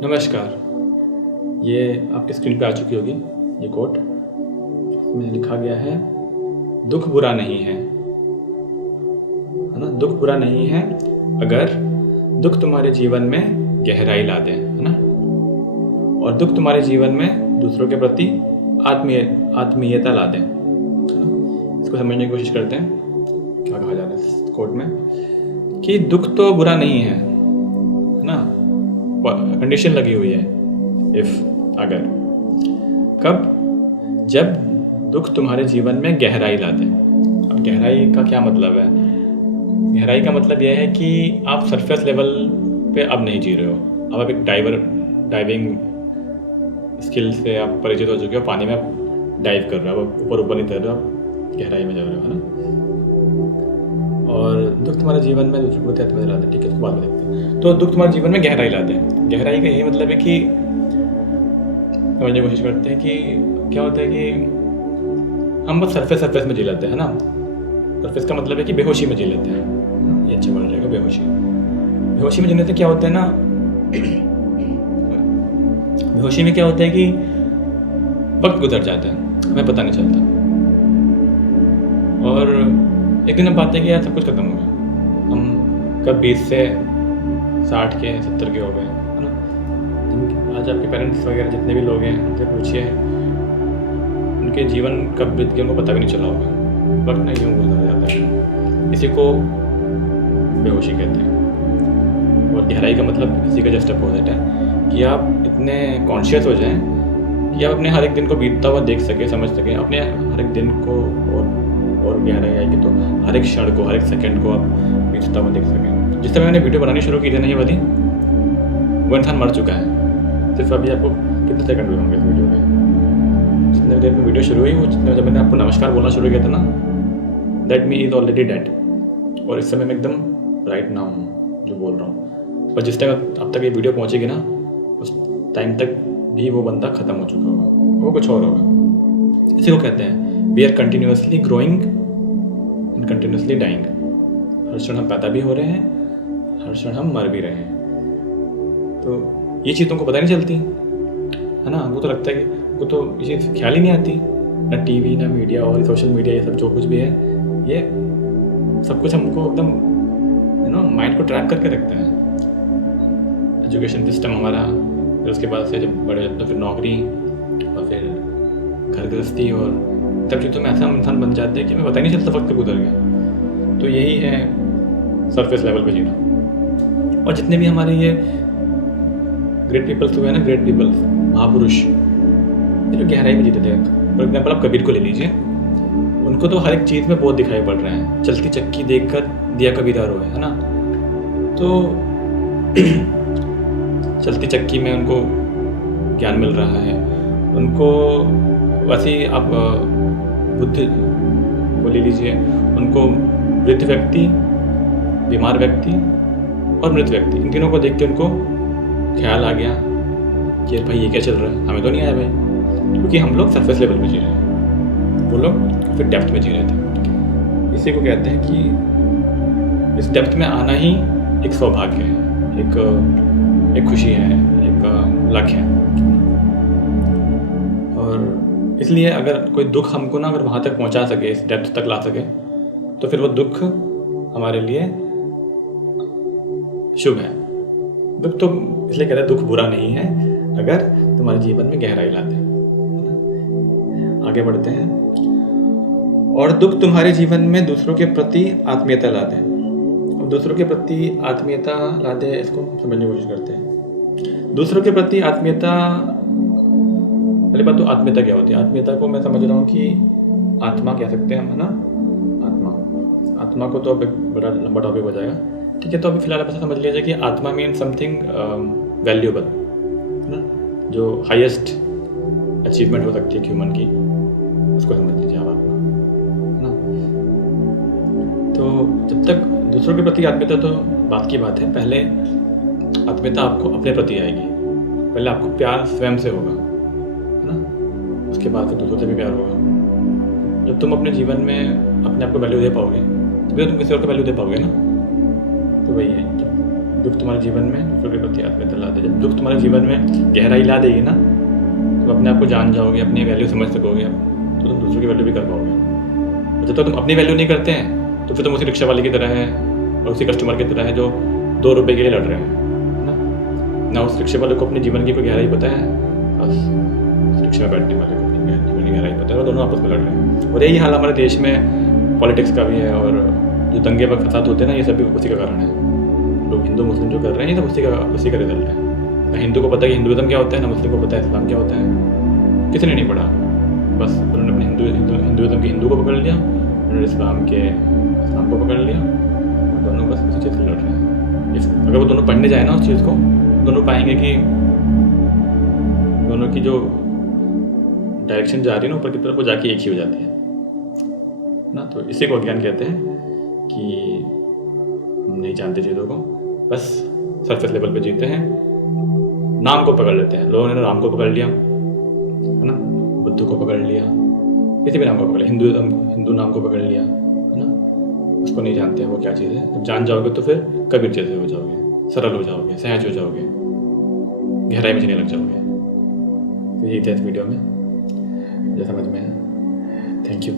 नमस्कार। ये आपकी स्क्रीन पे आ चुकी होगी ये कोट। इसमें लिखा गया है, दुख बुरा नहीं है ना? दुख बुरा नहीं है अगर दुख तुम्हारे जीवन में गहराई ला दे, है ना? और दुख तुम्हारे जीवन में दूसरों के प्रति आत्मीयता ला दे, है ना? इसको समझने की कोशिश करते हैं। क्या कहा जा रहा है इस कोट में कि दुख तो बुरा नहीं है ना? कंडीशन लगी हुई है, इफ, अगर, कब, जब दुख तुम्हारे जीवन में गहराई ला दे। अब गहराई का क्या मतलब है? गहराई का मतलब यह है कि आप सरफेस लेवल पे अब नहीं जी रहे हो। अब आप एक डाइविंग स्किल से आप परिचित हो चुके हो, पानी में आप डाइव कर रहे हो, अब ऊपर नहीं तैर रहे हो, आप गहराई में जा रहे हो, है ना? और दुख तुम्हारे जीवन में दूसरों को आत्मीयता ला दे, ठीक है, उसको बाद में देखते हैं। तो दुख तुम्हारे जीवन में गहराई ला दे, गहराई का यही मतलब है कि समझने की कोशिश करते हैं कि क्या होता है कि हम बस सरफेस में जी लेते हैं ना। सरफेस का मतलब है कि बेहोशी में जी लेते हैं, ये अच्छा बोला जाएगा, बेहोशी में जीने से क्या होता है ना, बेहोशी में क्या होता है कि वक्त गुजर जाता है, हमें पता नहीं चलता, और एक दिन हम पाते हैं कि यार सब कुछ खत्म हो गया। हम कब 20 से 60 के 70 के हो गए, है ना? आज आपके पेरेंट्स वगैरह जितने भी लोग हैं उनसे पूछिए, उनके जीवन कब बीत गया उनको पता भी नहीं चला होगा। वक्त नहीं यूँ गुजर जाता है। इसी को बेहोशी कहते हैं। और गहराई का मतलब इसी का जस्ट अपोजिट है कि आप इतने कॉन्शियस हो जाएं कि आप अपने हर एक दिन को बीतता हुआ देख सकें, समझ सकें, अपने हर एक दिन को, और गहराई आएगी तो हर एक क्षण को, हर एक सेकंड को आप बीतता हुआ देख सकें। जिस समय मैंने वीडियो बनानी शुरू की थी ना ये वाली, वो इंसान मर चुका है। सिर्फ अभी आपको कितने सेकंड हुए होंगे इस वीडियो में? जितने देर में वीडियो शुरू हुई, वो जितने जब मैंने आपको नमस्कार बोलना शुरू किया था ना, that me is already dead. और इस समय मैं एकदम राइट नाउ हूँ जो बोल रहा हूँ। और जिस टाइम अब तक ये वीडियो पहुँचेगी ना, उस टाइम तक भी वो बंदा ख़त्म हो चुका होगा, वो कुछ और होगा। इसी को कहते हैं we are continuously growing and continuously dying. हर क्षण हम पैदा भी हो रहे हैं, हर क्षण हम मर भी रहे हैं। तो ये चीज़ तुमको पता नहीं चलती, है ना? वो तो लगता है कि वो तो ये चीज़ ख्याल ही नहीं आती, ना टीवी, ना मीडिया और सोशल मीडिया, ये सब जो कुछ भी है, ये सब कुछ हमको एकदम माइंड को ट्रैप करके रखते हैं। एजुकेशन सिस्टम हमारा, फिर उसके बाद से जब बड़े होते तो फिर नौकरी, और फिर घर गृहस्थी, और तब चीज़ों में ऐसा इंसान बन जाते हैं कि हमें पता ही नहीं चलता वक्त गुजर गया। तो यही है सरफेस लेवल पे जीना। और जितने भी हमारे ये ग्रेट पीपल्स हुए हैं ना, ग्रेट पीपल्स, महापुरुष, जो गहराई में जीते थे, फॉर एग्जाम्पल आप कबीर को ले लीजिए, उनको तो हर एक चीज़ में बहुत दिखाई पड़ रहा है। चलती चक्की देखकर दिया कबीरा रोए, है ना? तो चलती चक्की में उनको ज्ञान मिल रहा है, उनको वैसे ही आप बुद्ध को ले लीजिए, उनको वृद्ध व्यक्ति, बीमार व्यक्ति और मृत व्यक्ति, इन तीनों को देख के उनको ख्याल आ गया कि भाई ये क्या चल रहा है, हमें तो नहीं आया भाई, क्योंकि हम लोग सरफेस लेवल पे जी रहे हैं, वो लोग फिर डेप्थ में जी रहे थे। इसी को कहते हैं कि इस डेप्थ में आना ही एक सौभाग्य है, एक खुशी है, एक लक है। और इसलिए अगर कोई दुख हमको ना अगर वहाँ तक पहुँचा सके, इस डेप्थ तक ला सके, तो फिर वो दुख हमारे लिए शुभ है। दुख तो इसलिए कहते हैं दुख बुरा नहीं है अगर तुम्हारे जीवन में गहराई ला दे। आगे बढ़ते हैं। और दुख तुम्हारे जीवन में दूसरों के प्रति आत्मीयता ला दे। दूसरों के प्रति आत्मीयता ला दे, इसको समझने की कोशिश करते हैं। दूसरों के प्रति आत्मीयता, पहली बात तो आत्मीयता क्या होती है? आत्मीयता को मैं समझ रहा हूँ कि आत्मा कह सकते हैं हम, है ना? आत्मा को तो अब एक बड़ा लंबा टॉपिक हो जाएगा, ठीक है? तो अभी फिलहाल आप ऐसा समझ लीजिए कि आत्मा मीन समथिंग वैल्यूएबल, है ना? जो हाईएस्ट अचीवमेंट हो सकती है ह्यूमन की, उसको समझ लीजिए आप आत्मा, है ना? तो जब तक दूसरों के प्रति आत्मीयता, तो बात की बात है, पहले आत्मीयता आपको अपने प्रति आएगी। पहले आपको प्यार स्वयं से होगा, है ना? उसके बाद फिर दूसरों से भी प्यार होगा। जब तुम अपने जीवन में अपने आप को वैल्यू दे पाओगे, तभी तुम किसी और को वैल्यू दे पाओगे ना। तो वही है, दुख तुम्हारे जीवन में दूसरों के प्रति आत्मीयता ला दे। जब दुख तुम्हारे जीवन में गहराई ला देगी ना, तुम अपने आप को जान जाओगे, अपनी वैल्यू समझ सकोगे, तो तुम दूसरों की वैल्यू भी कर पाओगे। जब तक तुम अपनी वैल्यू नहीं करते हैं तो फिर तुम उसी रिक्शा वाले की तरह है और उसी कस्टमर की तरह है जो 2 रुपये के लिए लड़ रहे हैं ना उस रिक्शे वाले को अपने जीवन की कोई गहराई पता है, बस उस रिक्शे में बैठने वाले को अपनी जीवन की गहराई पता है, और दोनों आपस में लड़ रहे हैं। और यही हाल हमारे देश में पॉलिटिक्स का भी है, और जो दंगे फसाद होते हैं ना, ये सब भी उसी का कारण है। लोग हिंदू मुस्लिम जो कर रहे हैं ये सब उसी का रिजल्ट है। ना हिंदू को पता है कि हिंदुइज्म क्या होता है, ना मुस्लिम को पता है इस्लाम क्या होता है। किसी ने नहीं पढ़ा, बस उन्होंने अपने हिंदुइज्म के हिंदू को पकड़ लिया, उन्होंने इस्लाम को पकड़ लिया, दोनों बस उसी चीज़ से लड़ रहे हैं। अगर वो दोनों पढ़ने जाए ना उस चीज़ को, दोनों पाएंगे कि दोनों की जो डायरेक्शन जा रही है ना ऊपर की तरफ, वो जाके एक ही हो जाती है ना। तो इसी को अज्ञान कहते हैं कि हम नहीं जानते चीज़ों को, बस सरफेस लेवल पे जीते हैं, नाम को पकड़ लेते हैं। लोगों ने राम को पकड़ लिया है ना, बुद्ध को पकड़ लिया, किसी भी नाम को पकड़ लिया, हिंदू नाम को पकड़ लिया है ना, उसको नहीं जानते हैं वो क्या चीज़ है। जब जान जाओगे तो फिर कबीर जैसे हो जाओगे, सरल हो जाओगे, सहज हो जाओगे, गहराई में जीने लग जाओगे। तो यही था इस वीडियो में, मुझे समझ में आया। Thank you.